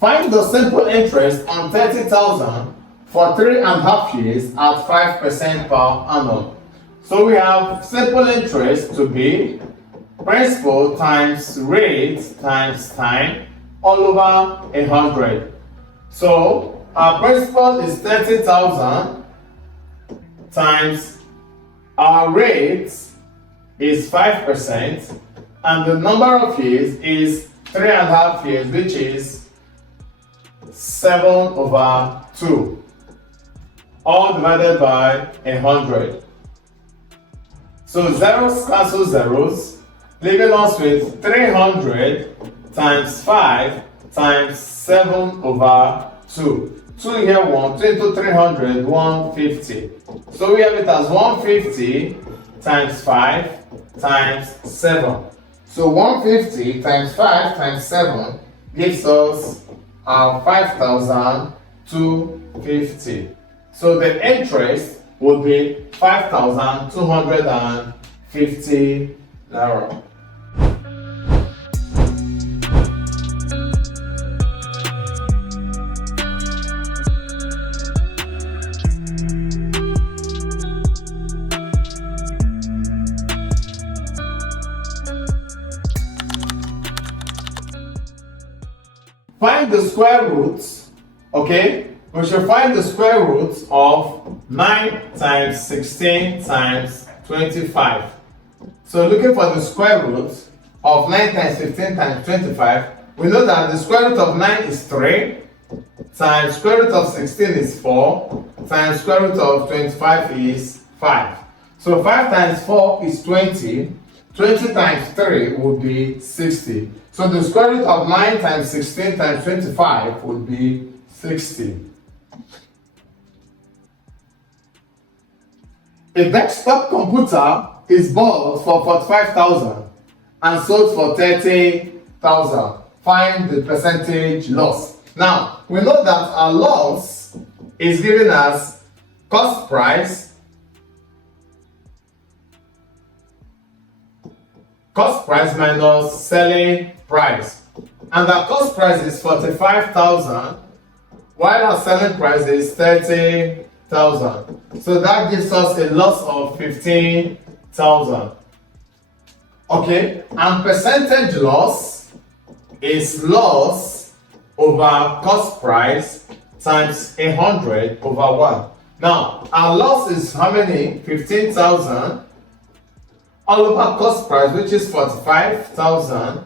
Find the simple interest on 30,000 for 3.5 years at 5% per annum. So we have simple interest to be principal times rate times time all over 100. So our principal is 30,000 times our rate is 5%, and the number of years is 3.5 years, which is 7/2, all divided by 100. So zeros cancel zeros, leaving us with 300 times 5 times 7/2. 2 here, 1, 2 into 300, 150. So we have it as 150 times 5 times 7. So 150 times 5 times 7 gives us 5,250. So the interest would be 5,250 naira. Find the square roots, okay? We should find the square roots of 9 times 16 times 25. So looking for the square root of 9 times 15 times 25, we know that the square root of 9 is 3, times square root of 16 is 4, times square root of 25 is 5. So 5 times 4 is 20, 20 times 3 would be 60. So the square root of 9 times 16 times 25 would be 60. A desktop computer is bought for 45,000 and sold for 30,000. Find the percentage loss. Now, we know that our loss is given as cost price minus selling price, and the cost price is 45,000 while our selling price is 30,000. So that gives us a loss of 15,000. Okay, and percentage loss is loss over cost price times 100/1. Now our loss is how many? 15,000 all over cost price, which is 45,000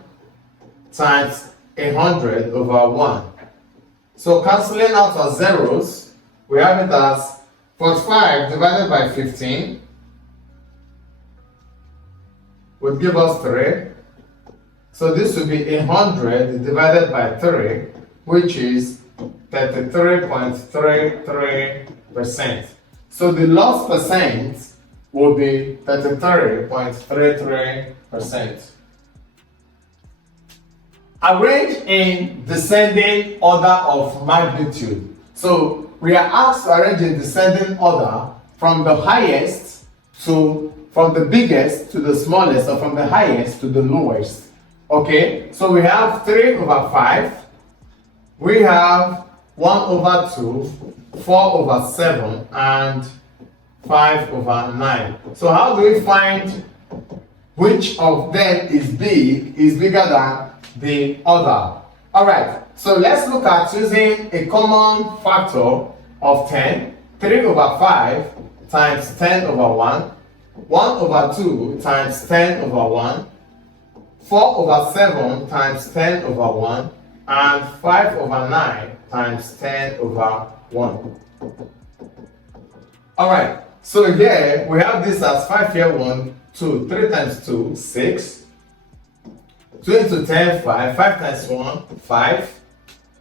times 100/1. So cancelling out our zeros, we have it as 45 divided by 15 would give us 3. So this would be 100 divided by 3, which is 33.33%. So the loss percent will be 33.33%. Arrange in descending order of magnitude. So we are asked to arrange in descending order from the biggest to the smallest, or from the highest to the lowest. Okay, so we have 3/5, we have 1/2, 4/7, and 5/9. So how do we find which of them is bigger than the other? Alright, so let's look at using a common factor of 10. 3/5 times 10/1, 1/2 times 10/1, 4/7 times 10/1, and 5/9 times 10/1. Alright, so here we have this as 5 here, 1, 2, 3 times 2, 6. 2 into 10, 5. 5 times 1, 5.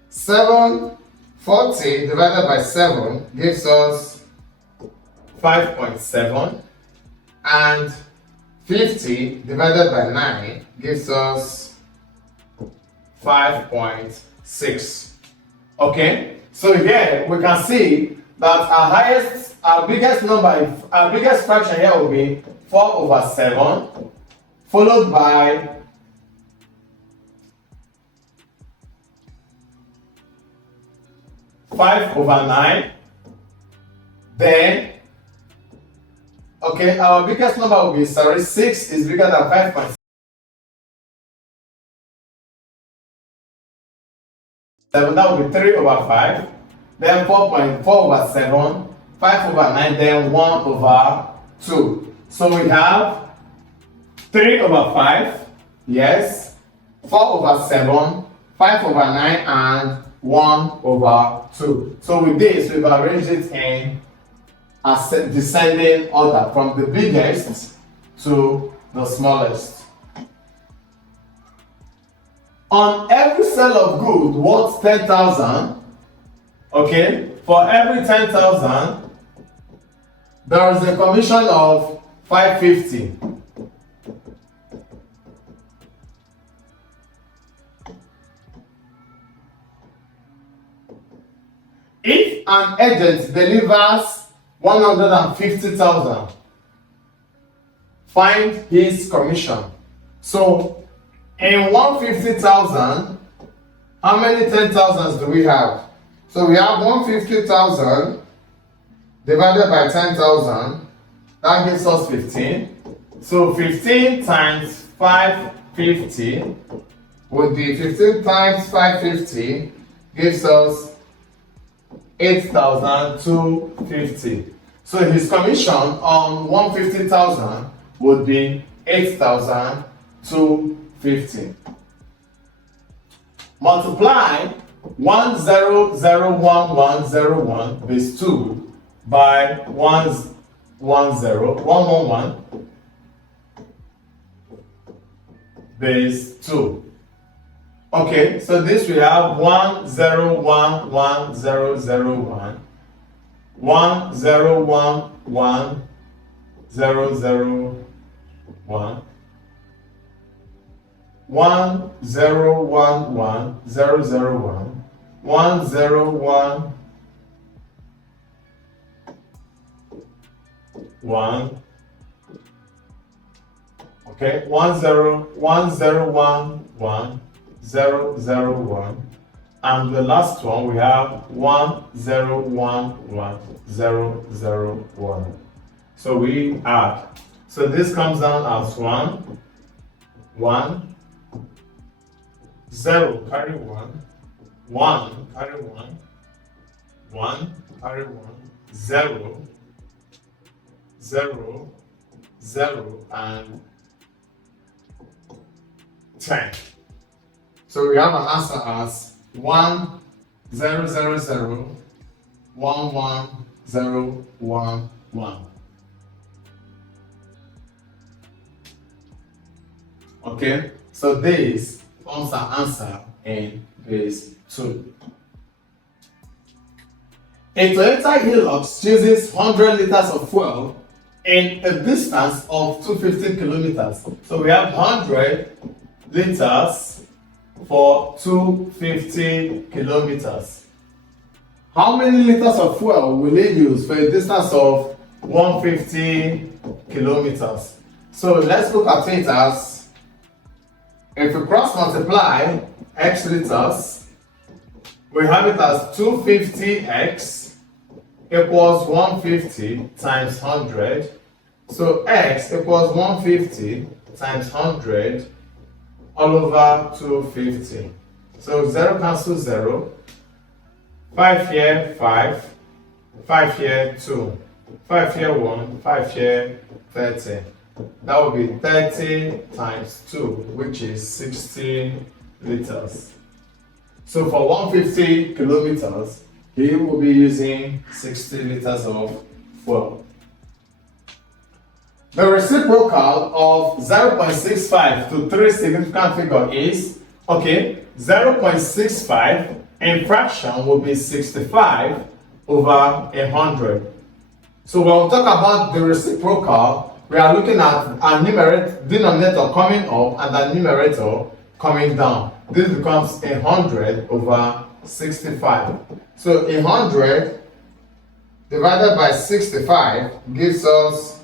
7, 40 divided by 7 gives us 5.7. And 50 divided by 9 gives us 5.6. Okay, so here we can see that our biggest fraction here will be 4/7, followed by 5 over 9. Then, okay, our biggest number will be, 6 is bigger than 5.7. That will be 3 over 5. Then 4.4 over 7. 5 over 9. Then 1 over 2. So we have 3 over 5. Yes. 4 over 7. 5 over 9 and 1 over 2. So with this, we've arranged it in a descending order from the biggest to the smallest. On every sale of goods worth 10,000, okay, for every 10,000, there is a commission of 550. If an agent delivers 150,000, find his commission. So, in 150,000, how many 10,000s do we have? So we have 150,000 divided by 10,000. That gives us 15. So 15 times 550 would be 15 times 550 gives us 8,250. So his commission on 150,000 would be 8,250. Multiply 100101 base 2 by 111 base 2. Okay, so this we have 101101 1011 001 1011 001 101 1. Okay, 1011 001, and the last one we have 1011 001. So we add. So this comes down as 1 1 0 carry 1 1 carry 1 1 carry 1 0 0 0 and 10. So we have an answer as 1 0 0 0 1 1 0 1 1. Okay, so this forms the answer in base 2. A Toyota Hilux uses 100 liters of fuel in a distance of 250 kilometers. So we have 100 liters for 250 kilometers. How many liters of fuel will it use for a distance of 150 kilometers? So let's look at it as, if we cross multiply x liters, we have it as 250x equals 150 times 100. So x equals 150 times 100 all over 250. So 0 cancels 0. 5 here, 5. 5 here, 2. 5 here, 1. 5 here, 30. That will be 30 times 2, which is 60 liters. So for 150 kilometers, he will be using 60 liters of fuel. The reciprocal of 0.65 to 3 significant figure is, okay, 0.65 in fraction will be 65 over 100. So when we talk about the reciprocal, we are looking at a denominator coming up and a numerator coming down. This becomes 100 over 65. So 100 divided by 65 gives us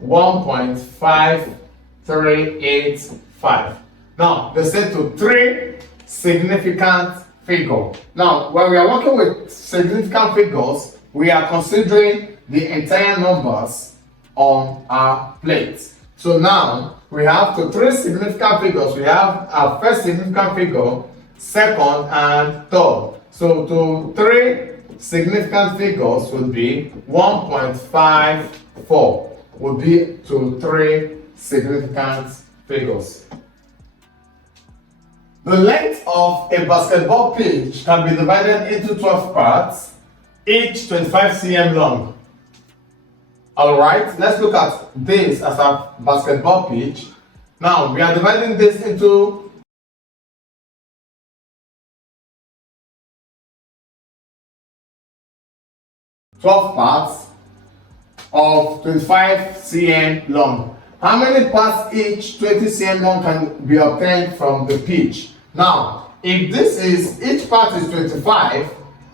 1.5385. Now, they said to 3 significant figure. Now, when we are working with significant figures, we are considering the entire numbers on our plate. So now we have three significant figures. We have our first significant figure, second, and third. So to three significant figures would be 1.54 would be to three significant figures. The length of a basketball pitch can be divided into 12 parts, each 25 cm long. Alright, let's look at this as a basketball pitch. Now, we are dividing this into parts of 25 cm long. How many parts each 20 cm long can be obtained from the pitch? Now, if this is, each part is 25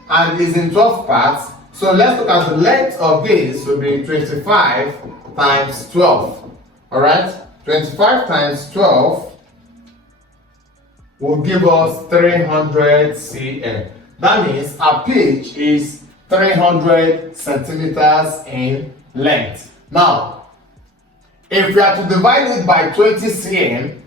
and is in 12 parts, so let's look at the length of this will be 25 times 12. Alright, 25 times 12 will give us 300 cm. That means our pitch is 300 centimeters in length. Now, if we are to divide it by 20 cm,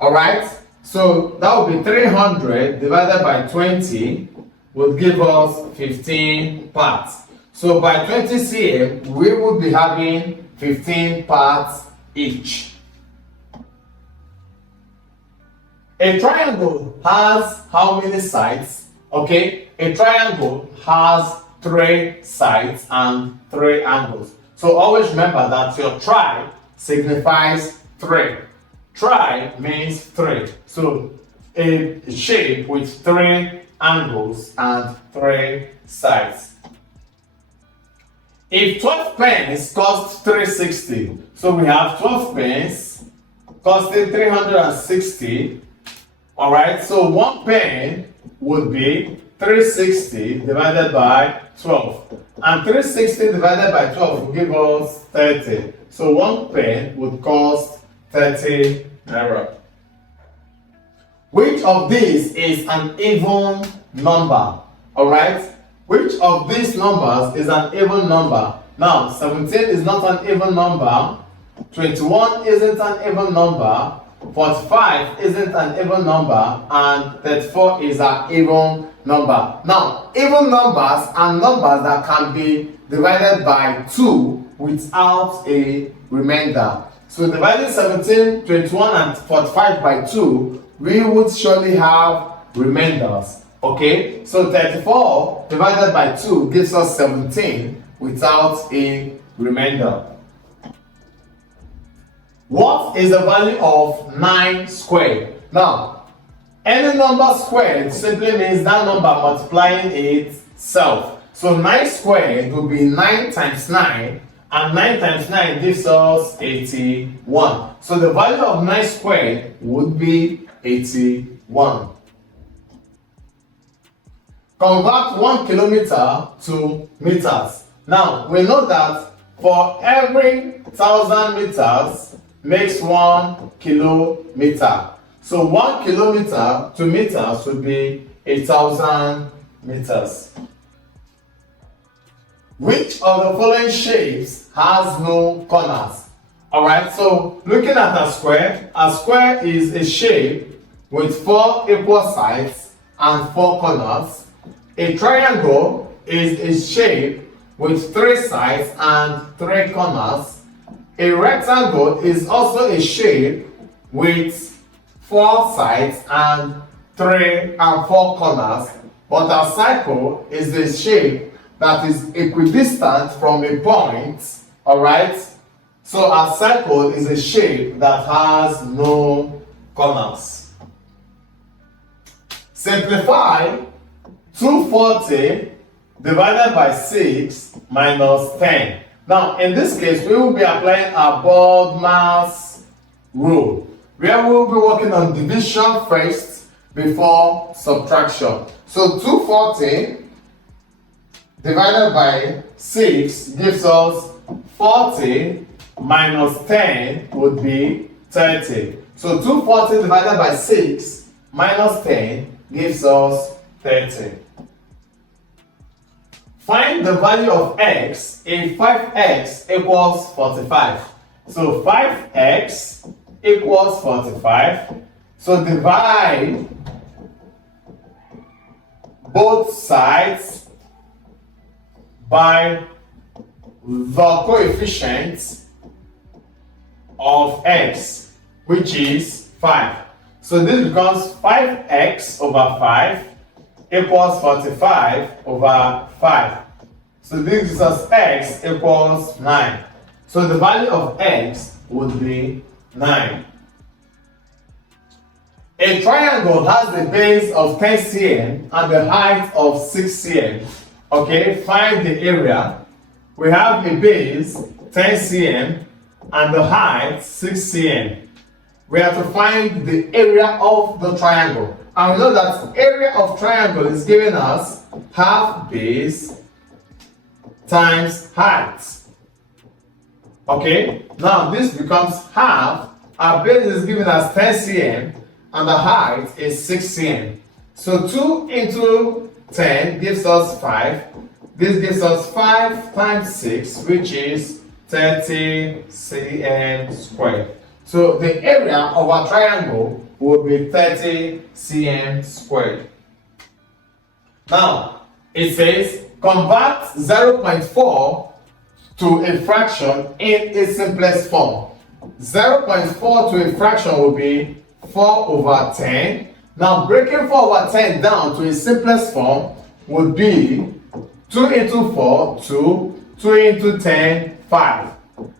alright, so that would be 300 divided by 20 would give us 15 parts. So by 20 cm, we would be having 15 parts each. A triangle has how many sides? Okay, a triangle has 3 sides and 3 angles. So always remember that your tri signifies 3. Tri means 3. So a shape with 3 angles and 3 sides. If 12 pence cost 360, so we have 12 pence costing 360. Alright, so 1 pen would be 360 divided by 12. And 360 divided by 12 will give us 30. So 1 pen would cost 30 naira. Which of these is an even number? Alright? Which of these numbers is an even number? Now, 17 is not an even number. 21 isn't an even number. 45 isn't an even number. And 34 is an even number. Now, even numbers are numbers that can be divided by 2 without a remainder. So dividing 17, 21 and 45 by 2, we would surely have remainders. Okay, so 34 divided by 2 gives us 17 without a remainder. What is the value of 9 squared? Now, any number squared simply means that number multiplying itself. So 9 squared will be 9 times 9, and 9 times 9 gives us 81. So the value of 9 squared would be 81. Convert 1 kilometer to meters. Now, we know that for every 1,000 meters makes 1 kilometer. So 1 kilometer to meters would be 1,000 meters. Which of the following shapes has no corners? Alright, so looking at a square is a shape with 4 equal sides and 4 corners. A triangle is a shape with 3 sides and 3 corners. A rectangle is also a shape with 4 sides and 4 corners. But a circle is a shape that is equidistant from a point. Alright? So a circle is a shape that has no corners. Simplify 240 divided by 6 minus 10. Now, in this case, we will be applying our BODMAS rule, where we will be working on division first before subtraction. So 240 divided by 6 gives us 40 minus 10 would be 30. So 240 divided by 6 minus 10 gives us 30. Find the value of x if 5x equals 45. So 5x equals 45. So divide both sides by the coefficient of x, which is 5. So this becomes 5x over 5 equals 45 over 5. So this gives us x equals 9. So the value of x would be 9. A triangle has a base of 10 cm and a height of 6 cm. Okay, find the area. We have a base 10 cm and the height 6 cm. We have to find the area of the triangle. And we know that area of triangle is giving us half base times height. Okay, now this becomes half. Our base is giving us 10 cm and the height is 6 cm. So 2 into 10 gives us 5. This gives us 5 times 6, which is 30 cm squared. So the area of our triangle will be 30 cm squared. Now, it says convert 0.4 to a fraction in its simplest form. 0.4 to a fraction will be 4 over 10. Now, breaking 4 over 10 down to its simplest form would be 2 into 4, 2, 2 into 10, 5.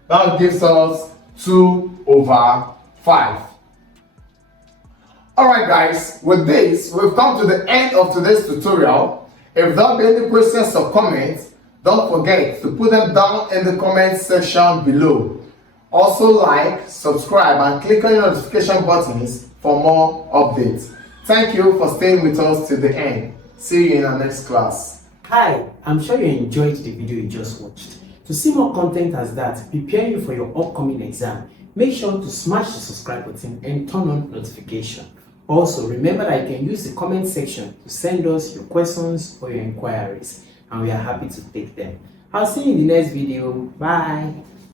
That gives us 2 over 5. Alright guys, with this, we've come to the end of today's tutorial. If there are any questions or comments, don't forget to put them down in the comment section below. Also like, subscribe and click on your notification buttons for more updates. Thank you for staying with us till the end. See you in our next class. Hi, I'm sure you enjoyed the video you just watched. To see more content as that, preparing you for your upcoming exam, make sure to smash the subscribe button and turn on notification. Also, remember that you can use the comment section to send us your questions or your inquiries, and we are happy to take them. I'll see you in the next video. Bye.